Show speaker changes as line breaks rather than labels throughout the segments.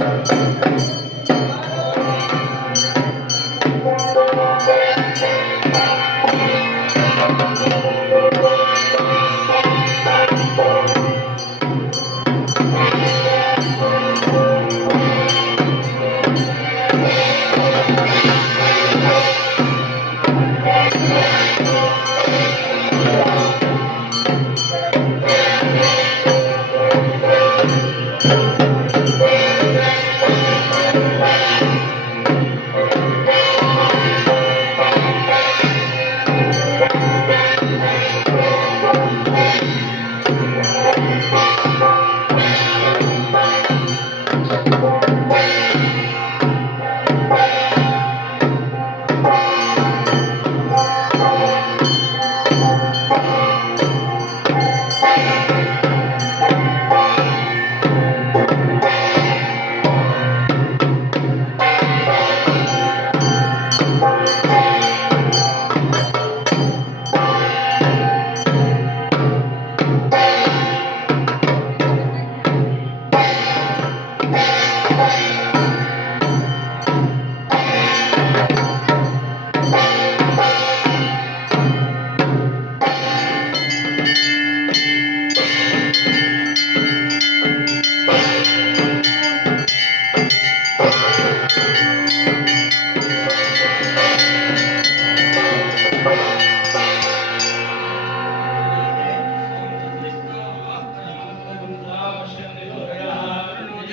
Thank you.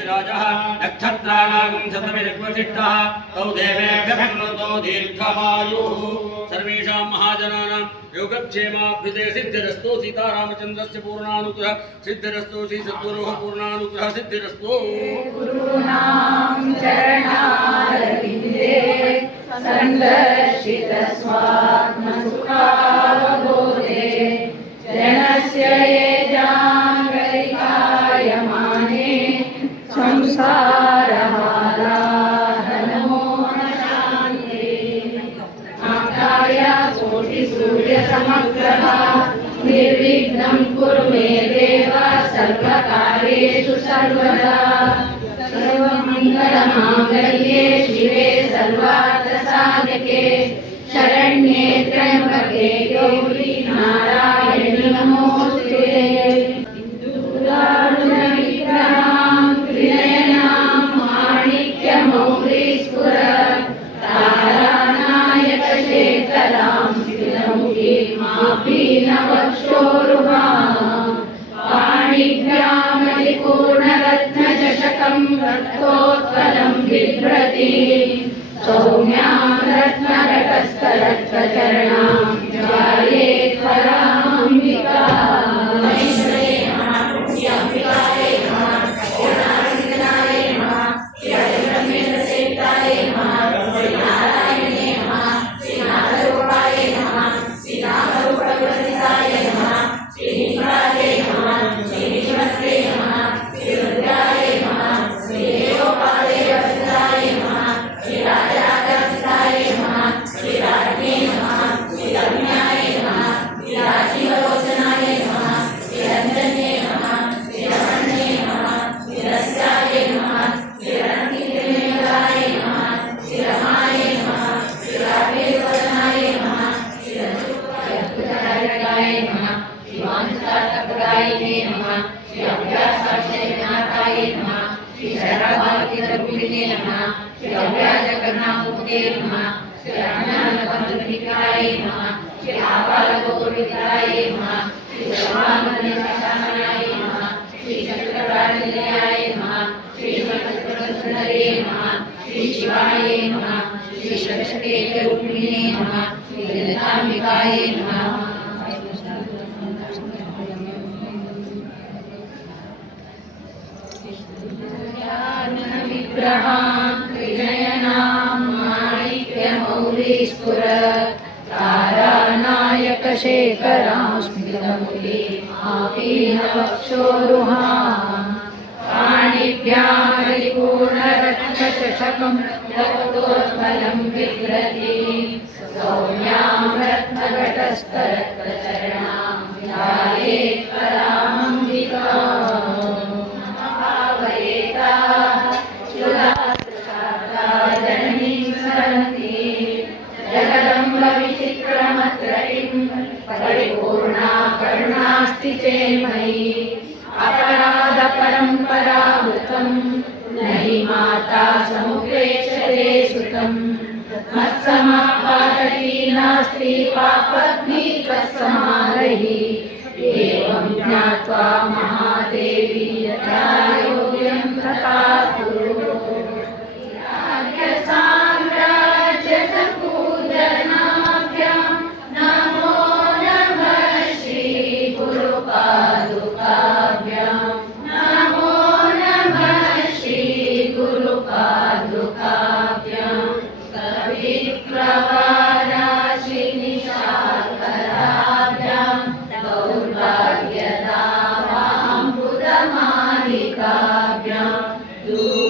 राजः नक्षत्राणागं शतमिरग्वसिष्ठः तौ देवेभ्यभिन्नतो दीर्घमायुः सर्वेषां महाजनानां योगक्षेमाभ्युदय सिद्धिरस्तु सीतारामचन्द्रस्य पूर्णानुग्रह, सिद्धिरस्तु श्रीसद्गुरोः पूर्णानुग्रह, सिद्धिरस्तु।
निर्विघ्नं कुरु मे देव सर्वकार्येषु सर्वदा। सर्वमङ्गलमाङ्गल्ये शिवे सर्वार्थसाधके। पाणिभ्यामलिपूर्णरत्नचषकं रक्तोत्पलम् बिभ्रति सौम्याम् रत्नघटस्थरक्तचरणां विग्रहाङ्नयनां माणिक्यमौलीस्फुर तारानायकशेखरां स्मितमौली आपीनवक्षोरुहा पाणिभ्यामरिपूर्णरत्नचषकं रक्तोज्मलं बिभ्रति सौम्यां रत्नघटस्तरत्नचरणां ध्यायेत्परामम्बिका परिपूर्णा करुणास्ति चे मयि। अपराधपरम्परावृतम् न हि माता समुपेक्षते सुतम्। मत्समापादती नास्ति पापत् Abhyam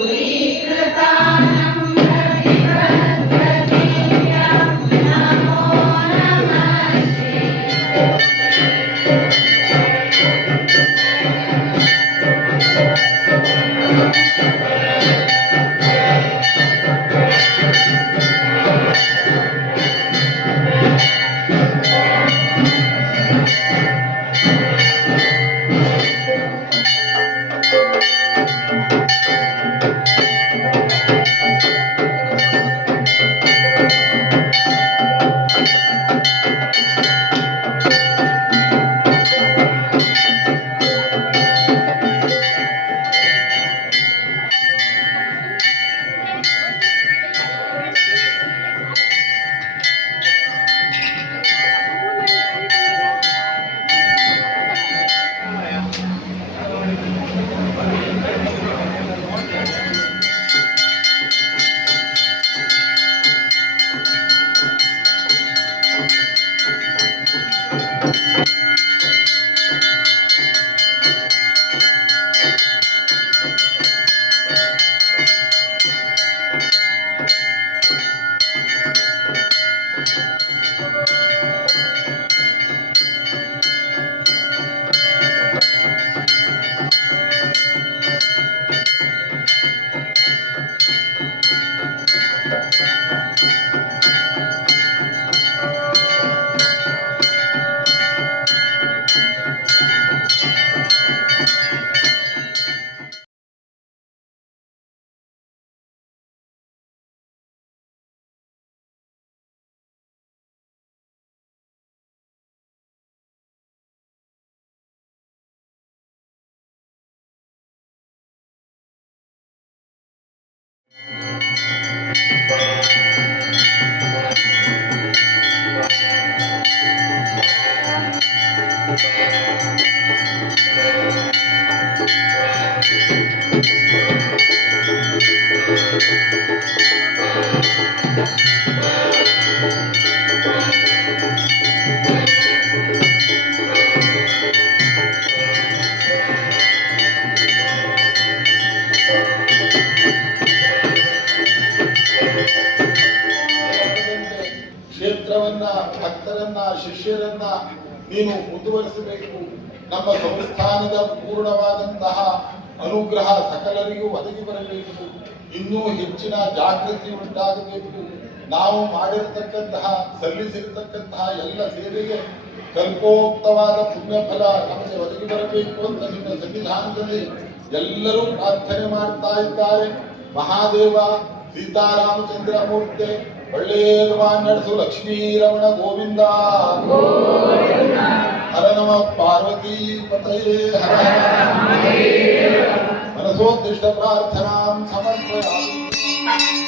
Thank you. ಶಿಷ್ಯರನ್ನ ನೀನು ಮುಂದುವರಿಸಬೇಕು. ನಮ್ಮ ಸಂಸ್ಥಾನದ ಪೂರ್ಣವಾದಂತಹ ಅನುಗ್ರಹ ಸಕಲರಿಗೂ ಒದಗಿ ಬರಬೇಕು. ಇನ್ನೂ ಹೆಚ್ಚಿನ ಜಾಗೃತಿ ಉಂಟಾಗಬೇಕು. ನಾವು ಮಾಡಿರತಕ್ಕಂತಹ, ಸಲ್ಲಿಸಿರತಕ್ಕಂತಹ ಎಲ್ಲ ಸೇವೆಗೆ ಕಲ್ಪೋಕ್ತವಾದ ಪುಣ್ಯ ಫಲ ನಮಗೆ ಒದಗಿ ಬರಬೇಕು ಅಂತ ನಿನ್ನ ಸನ್ನಿಧಾನದಲ್ಲಿ ಎಲ್ಲರೂ ಪ್ರಾರ್ಥನೆ ಮಾಡ್ತಾ ಇದ್ದಾರೆ. ಮಹಾದೇವ ಸೀತಾರಾಮಚಂದ್ರ ಮೂರ್ತಿ ಒಳ್ಳೆ ನಡಸು ಲಕ್ಷ್ಮೀ ರಮಣ ಗೋವಿಂದ ಹರ ನಮ ಪಾರ್ವತಿ ಪತಯೇ ಹರ ಮನಸೋದ್ದಿಷ್ಟ ಪ್ರಾರ್ಥನಾ ಸಮರ್ಪಯಾಮಿ